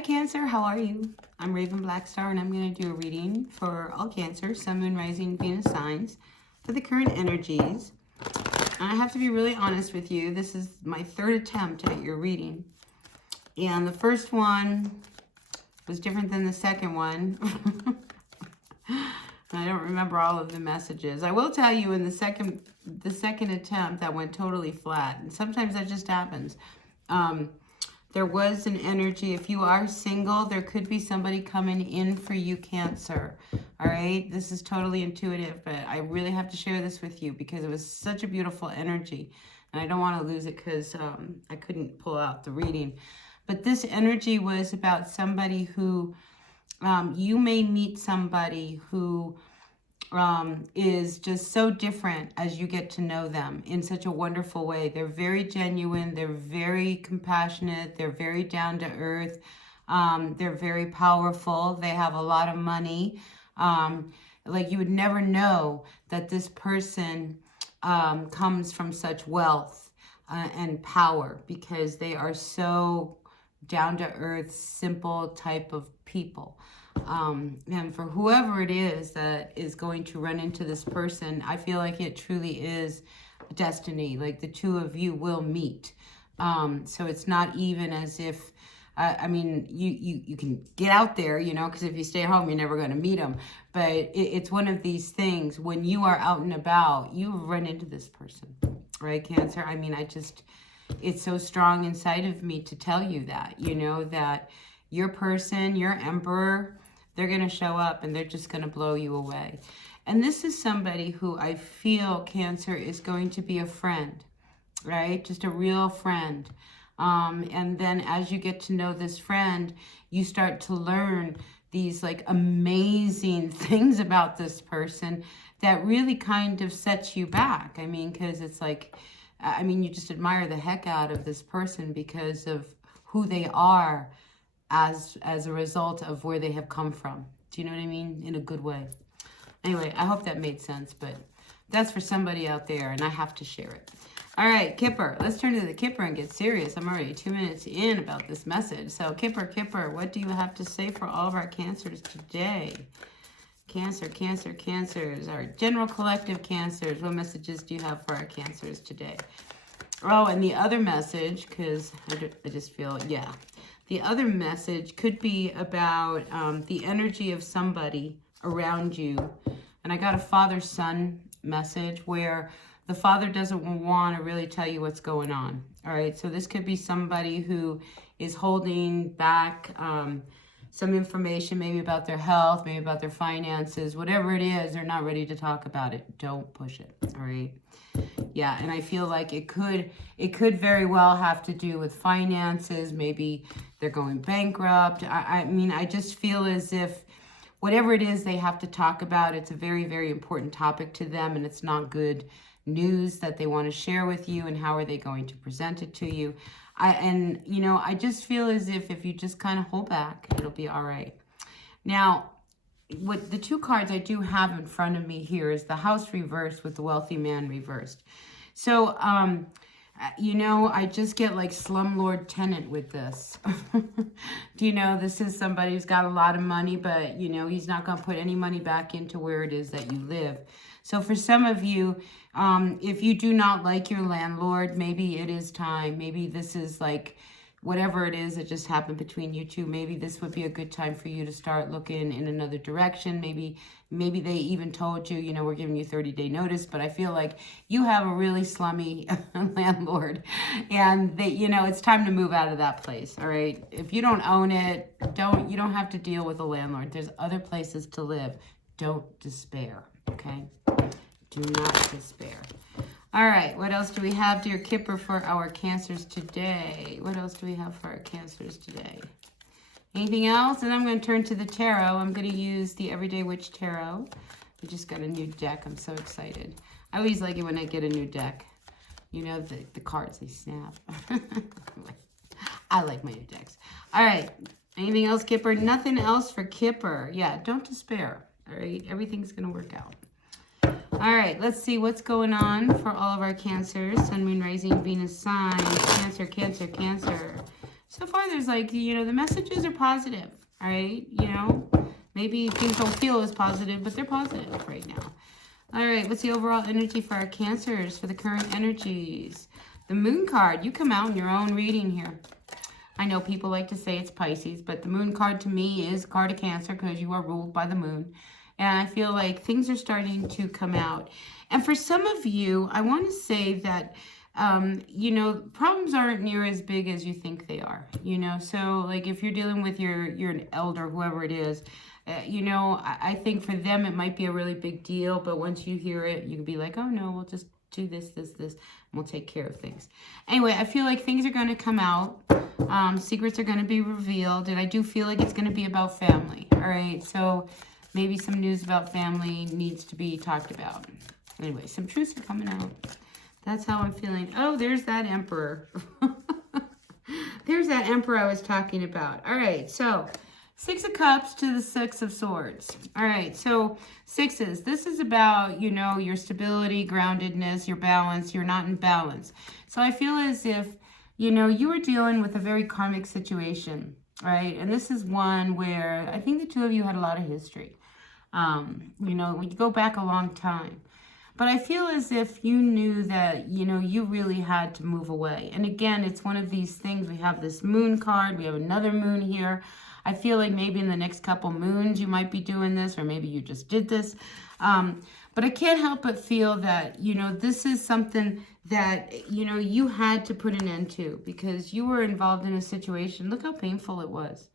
Cancer, how are you? I'm Raven Blackstar, and I'm going to do a reading for all Cancer, Sun, Moon, Rising, Venus signs for the current energies. And I have to be really honest with you. This is my third attempt at your reading. And the first one was different than the second one. I don't remember all of the messages. I will tell you in the second attempt that went totally flat. And sometimes that just happens. There was an energy. If you are single, there could be somebody coming in for you, Cancer. All right? This is totally intuitive, but I really have to share this with you because it was such a beautiful energy. And I don't want to lose it because I couldn't pull out the reading. But this energy was about somebody who, you may meet somebody who is just so different as you get to know them in such a wonderful way. They're very genuine. They're very compassionate. They're very down to earth. They're very powerful. They have a lot of money. Like you would never know that this person comes from such wealth and power because they are so down to earth, simple type of people. And for whoever it is that is going to run into this person, I feel like it truly is destiny. Like the two of you will meet. So it's not even as if, I mean, you can get out there, you know, because if you stay home, you're never going to meet them. But it's one of these things when you are out and about, you run into this person, right, Cancer? I mean, it's so strong inside of me to tell you that, you know, that your person, your emperor, they're going to show up and they're just going to blow you away. And this is somebody who I feel, Cancer, is going to be a friend, right? Just a real friend. And then as you get to know this friend, you start to learn these like amazing things about this person that really kind of sets you back. I mean, because it's like, I mean, you just admire the heck out of this person because of who they are as a result of where they have come from. Do you know what I mean? In a good way. Anyway, I hope that made sense, but that's for somebody out there, and I have to share it. All right, Kipper. Let's turn to the Kipper and get serious. I'm already 2 minutes in about this message. So, Kipper, what do you have to say for all of our Cancers today? Cancers. Our general collective Cancers. What messages do you have for our Cancers today? Oh, and the other message, because I just feel, yeah. The other message could be about the energy of somebody around you. And I got a father-son message where the father doesn't want to really tell you what's going on. All right, so this could be somebody who is holding back some information, maybe about their health, maybe about their finances, whatever it is, they're not ready to talk about it. Don't push it, all right? Yeah, and I feel like it could very well have to do with finances. Maybe they're going bankrupt. I mean, I just feel as if whatever it is they have to talk about, it's a very, very important topic to them, and it's not good news that they want to share with you, and how are they going to present it to you? And you know, I just feel as if you just kind of hold back, it'll be all right. Now, what the two cards I do have in front of me here is the House reversed with the Wealthy Man reversed. So, you know, I just get like slumlord tenant with this. Do you know, this is somebody who's got a lot of money, but, you know, he's not going to put any money back into where it is that you live. So for some of you, if you do not like your landlord, maybe it is time. Maybe this is like, whatever it is that just happened between you two, maybe this would be a good time for you to start looking in another direction. Maybe they even told you, you know, we're giving you 30-day notice, but I feel like you have a really slummy landlord and they, you know, it's time to move out of that place. All right. If you don't own it, you don't have to deal with a landlord. There's other places to live. Don't despair. Okay. Do not despair. All right, what else do we have, dear Kipper, for our Cancers today? What else do we have for our Cancers today? Anything else? And I'm going to turn to the tarot. I'm going to use the Everyday Witch Tarot. I just got a new deck. I'm so excited. I always like it when I get a new deck. You know, the cards, they snap. I like my new decks. All right, anything else, Kipper? Nothing else for Kipper. Yeah, don't despair. All right, everything's going to work out. All right, let's see what's going on for all of our Cancers. Sun, Moon, Rising, Venus signs. Cancer. So far, far there's like, you know, the messages are positive, all right? You know, maybe things don't feel as positive, but they're positive right now. All right, what's the overall energy for our Cancers, for the current energies? The Moon card, you come out in your own reading here. I know people like to say it's Pisces, but the Moon card to me is a card of Cancer because you are ruled by the Moon. And I feel like things are starting to come out. And for some of you, I want to say that, you know, problems aren't near as big as you think they are, you know. So, like, if you're dealing with your elder, whoever it is, you know, I think for them it might be a really big deal. But once you hear it, you can be like, oh, no, we'll just do this, and we'll take care of things. Anyway, I feel like things are going to come out. Secrets are going to be revealed. And I do feel like it's going to be about family. All right, so maybe some news about family needs to be talked about. Anyway, some truths are coming out. That's how I'm feeling. Oh, there's that Emperor. There's that Emperor I was talking about. All right, so 6 of Cups to the 6 of Swords. All right, so sixes. This is about, you know, your stability, groundedness, your balance. You're not in balance. So I feel as if, you know, you were dealing with a very karmic situation, right? And this is one where I think the two of you had a lot of history. You know, when you go back a long time. But I feel as if you knew that, you know, you really had to move away. And again, it's one of these things. We have this Moon card. We have another Moon here. I feel like maybe in the next couple moons you might be doing this, or maybe you just did this. But I can't help but feel that, you know, this is something that, you know, you had to put an end to because you were involved in a situation. Look how painful it was.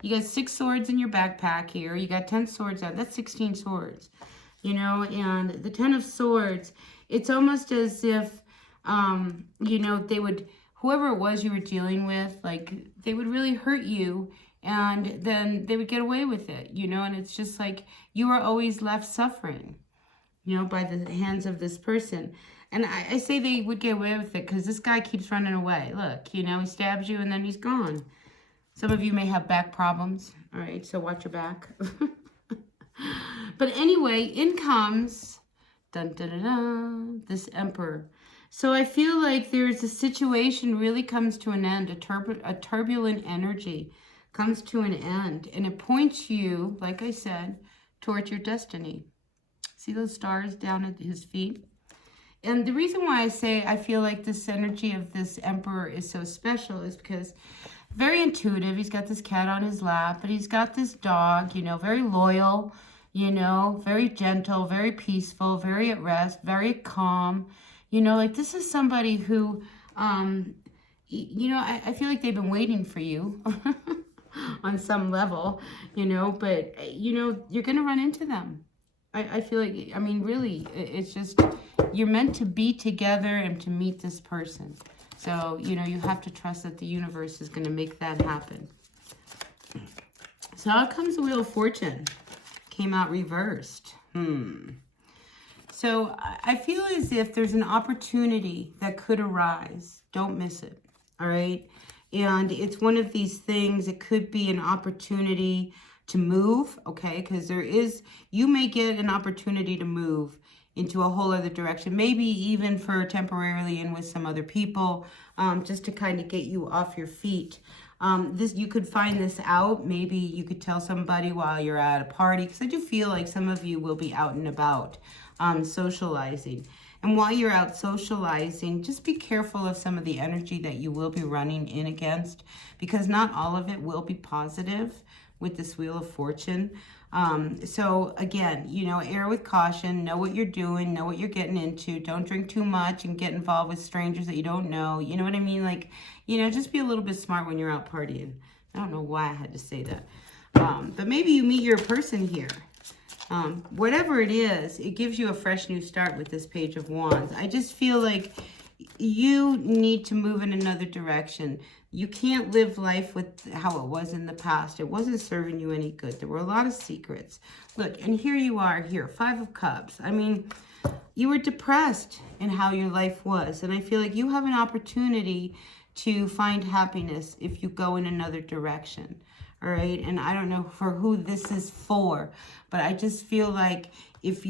You got 6 swords in your backpack here. You got 10 swords out. That's 16 swords. You know, and the 10 of Swords, it's almost as if, you know, they would, whoever it was you were dealing with, like, they would really hurt you, and then they would get away with it, you know, and it's just like you were always left suffering, you know, by the hands of this person. And I say they would get away with it because this guy keeps running away. Look, you know, he stabs you and then he's gone. Some of you may have back problems, all right, so watch your back. But anyway, in comes dun, dun, dun, dun, this Emperor. So I feel like there's a situation really comes to an end. A turbulent energy comes to an end. And it points you, like I said, towards your destiny. See those stars down at his feet? And the reason why I say I feel like this energy of this Emperor is so special is because very intuitive. He's got this cat on his lap, but he's got this dog, you know, very loyal, you know, very gentle, very peaceful, very at rest, very calm. You know, like this is somebody who, you know, I feel like they've been waiting for you on some level, you know, but, you know, you're going to run into them. I feel like, I mean, really, it's just, you're meant to be together and to meet this person. So, you know, you have to trust that the universe is going to make that happen. So out comes the Wheel of Fortune. Came out reversed. So I feel as if there's an opportunity that could arise. Don't miss it. All right. And it's one of these things. It could be an opportunity to move. Okay. Because there is, you may get an opportunity to move into a whole other direction, maybe even for temporarily and with some other people, just to kind of get you off your feet. This, you could find this out. Maybe you could tell somebody while you're at a party, because I do feel like some of you will be out and about socializing. And while you're out socializing, just be careful of some of the energy that you will be running in against, because not all of it will be positive with this Wheel of Fortune. So again, you know, err with caution, know what you're doing, know what you're getting into. Don't drink too much and get involved with strangers that you don't know. You know what I mean? Like, you know, just be a little bit smart when you're out partying. I don't know why I had to say that. But maybe you meet your person here. Whatever it is, it gives you a fresh new start with this Page of Wands. I just feel like you need to move in another direction. You can't live life with how it was in the past. It wasn't serving you any good. There were a lot of secrets. Look, and here you are here, 5 of Cups. I mean, you were depressed in how your life was. And I feel like you have an opportunity to find happiness if you go in another direction. All right. And I don't know for who this is for, but I just feel like if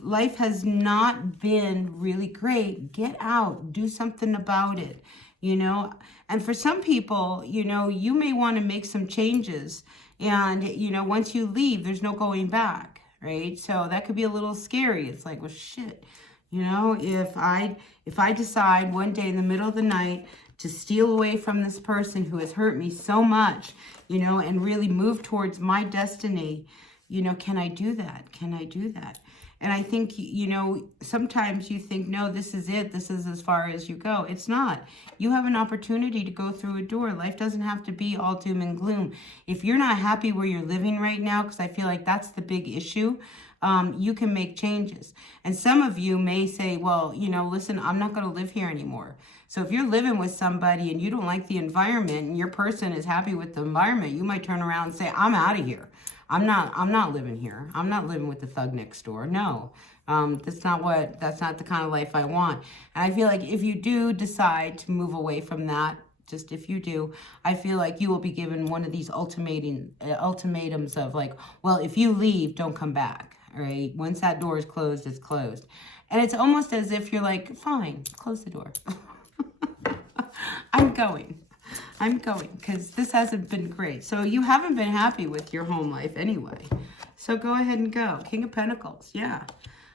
life has not been really great, get out, do something about it. you know. And for some people, you know, you may want to make some changes. And, you know, once you leave, there's no going back, right? So that could be a little scary. It's like, well, shit, you know, if I decide one day in the middle of the night to steal away from this person who has hurt me so much, you know, and really move towards my destiny, you know, can I do that? Can I do that? And I think, you know, sometimes you think, no, this is it. This is as far as you go. It's not. You have an opportunity to go through a door. Life doesn't have to be all doom and gloom. If you're not happy where you're living right now, because I feel like that's the big issue, you can make changes. And some of you may say, well, you know, listen, I'm not going to live here anymore. So if you're living with somebody and you don't like the environment and your person is happy with the environment, you might turn around and say, I'm out of here. I'm not living here. I'm not living with the thug next door. No, that's not the kind of life I want. And I feel like if you do decide to move away from that, just if you do, I feel like you will be given one of these ultimatums of like, well, if you leave, don't come back. All right. Once that door is closed, it's closed. And it's almost as if you're like, fine, close the door. I'm going because this hasn't been great. So you haven't been happy with your home life anyway. So go ahead and go. King of Pentacles. Yeah.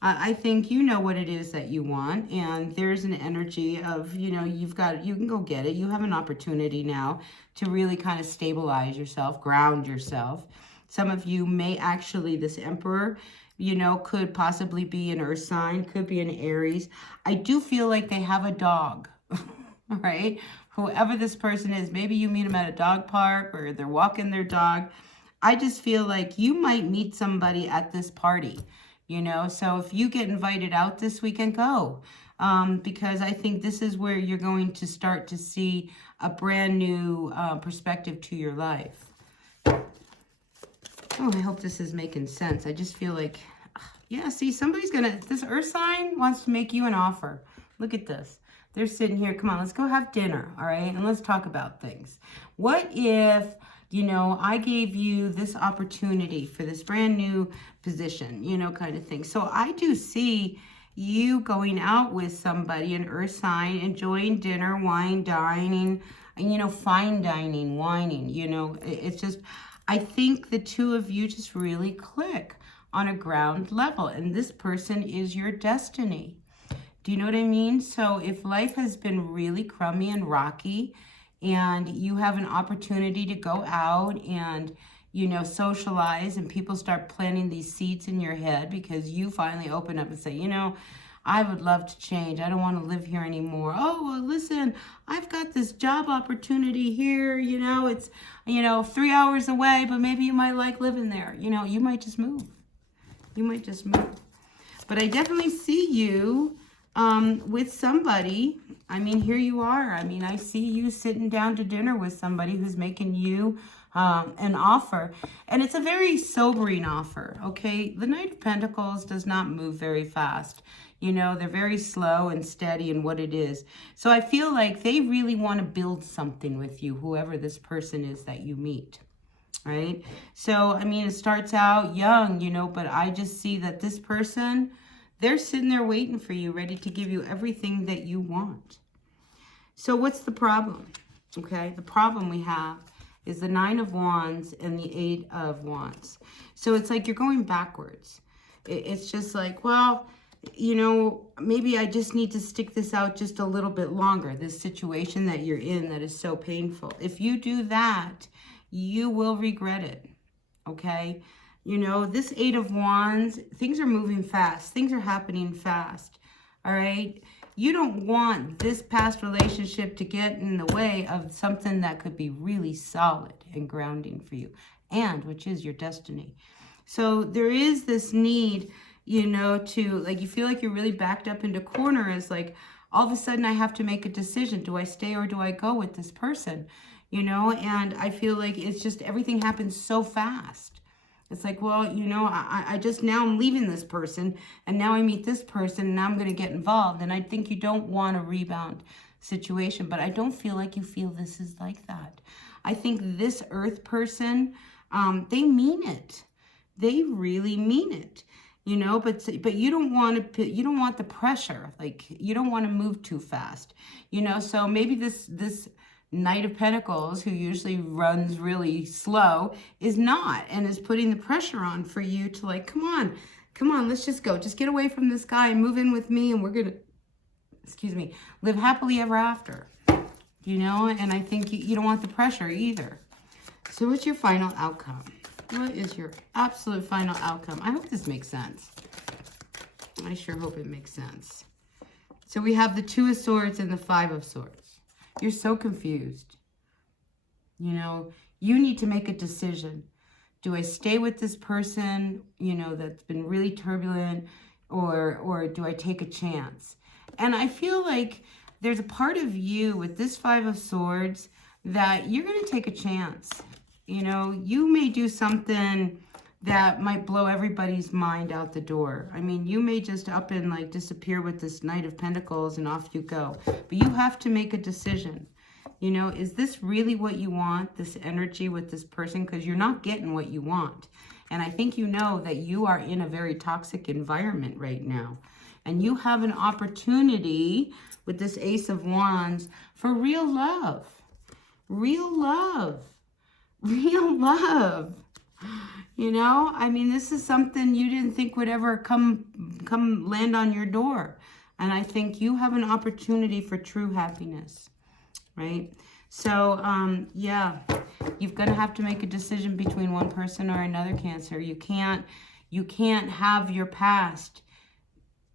I think you know what it is that you want. And there's an energy of, you know, you can go get it. You have an opportunity now to really kind of stabilize yourself, ground yourself. Some of you may actually, this Emperor, you know, could possibly be an earth sign, could be an Aries. I do feel like they have a dog. All right, whoever this person is, maybe you meet them at a dog park or they're walking their dog. I just feel like you might meet somebody at this party, you know. So if you get invited out this weekend, go. Because I think this is where you're going to start to see a brand new perspective to your life. Oh, I hope this is making sense. I just feel like, yeah, see, this earth sign wants to make you an offer. Look at this. They're sitting here, come on, let's go have dinner, all right? And let's talk about things. What if, you know, I gave you this opportunity for this brand new position, you know, kind of thing. So I do see you going out with somebody, an earth sign, enjoying dinner, wine, dining, and, you know, fine dining, whining, you know. It's just, I think the two of you just really click on a ground level. And this person is your destiny. Do you know what I mean? So if life has been really crummy and rocky and you have an opportunity to go out and, you know, socialize and people start planting these seeds in your head because you finally open up and say, you know, I would love to change. I don't want to live here anymore. Oh, well, listen, I've got this job opportunity here. You know, it's, you know, 3 hours away, but maybe you might like living there. You know, you might just move. You might just move. But I definitely see you with somebody. I mean, here you are. I mean, I see you sitting down to dinner with somebody who's making you an offer. And it's a very sobering offer, okay? The Knight of Pentacles does not move very fast. You know, they're very slow and steady in what it is. So I feel like they really want to build something with you, whoever this person is that you meet, right? So, I mean, it starts out young, you know, but I just see that this person, they're sitting there waiting for you, ready to give you everything that you want. So what's the problem? Okay, the problem we have is the 9 of Wands and the 8 of Wands. So it's like you're going backwards. It's just like, well, you know, maybe I just need to stick this out just a little bit longer, this situation that you're in that is so painful. If you do that, you will regret it, okay? You know, this 8 of Wands, things are moving fast. Things are happening fast, all right? You don't want this past relationship to get in the way of something that could be really solid and grounding for you, and which is your destiny. So there is this need, you know, to, like, you feel like you're really backed up into corners. Like, all of a sudden I have to make a decision. Do I stay or do I go with this person? You know, and I feel like it's just everything happens so fast. It's like, well, you know, I just, now I'm leaving this person and now I meet this person and now I'm going to get involved. And I think you don't want a rebound situation, but I don't feel like you feel this is like that. I think this earth person, they mean it. They really mean it. you know, but you don't want the pressure. Like, you don't want to move too fast, you know. So maybe this Knight of Pentacles, who usually runs really slow, is not, and is putting the pressure on for you to, like, come on, let's just go. Just get away from this guy and move in with me, and we're gonna, excuse me, live happily ever after, you know. And I think you don't want the pressure either. So what's your final outcome? What is your absolute final outcome? I hope this makes sense. I sure hope it makes sense. So we have the Two of Swords and the Five of Swords. You're so confused. You know, you need to make a decision. Do I stay with this person, you know, that's been really turbulent, or do I take a chance? And I feel like there's a part of you with this Five of Swords that you're going to take a chance. You know, you may do something that might blow everybody's mind out the door. I mean, you may just up and like disappear with this Knight of Pentacles and off you go. But you have to make a decision. You know, is this really what you want, this energy with this person? Because you're not getting what you want. And I think you know that you are in a very toxic environment right now. And you have an opportunity with this Ace of Wands for real love. Real love. Real love. You know, I mean, this is something you didn't think would ever come land on your door. And I think you have an opportunity for true happiness, right? So, yeah, you're going to have to make a decision between one person or another, Cancer. You can't have your past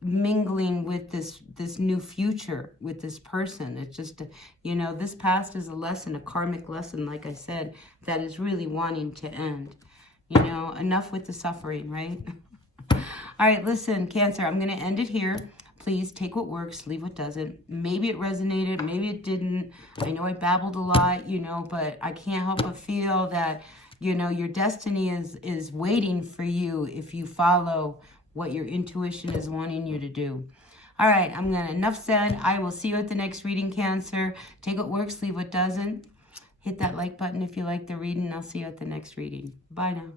mingling with this new future with this person. It's just, you know, this past is a lesson, a karmic lesson, like I said, that is really wanting to end. You know, enough with the suffering, right? All right, listen, Cancer, I'm going to end it here. Please take what works, leave what doesn't. Maybe it resonated, maybe it didn't. I know I babbled a lot, you know, but I can't help but feel that, you know, your destiny is waiting for you if you follow what your intuition is wanting you to do. All right, enough said. I will see you at the next reading, Cancer. Take what works, leave what doesn't. Hit that like button if you like the reading. I'll see you at the next reading. Bye now.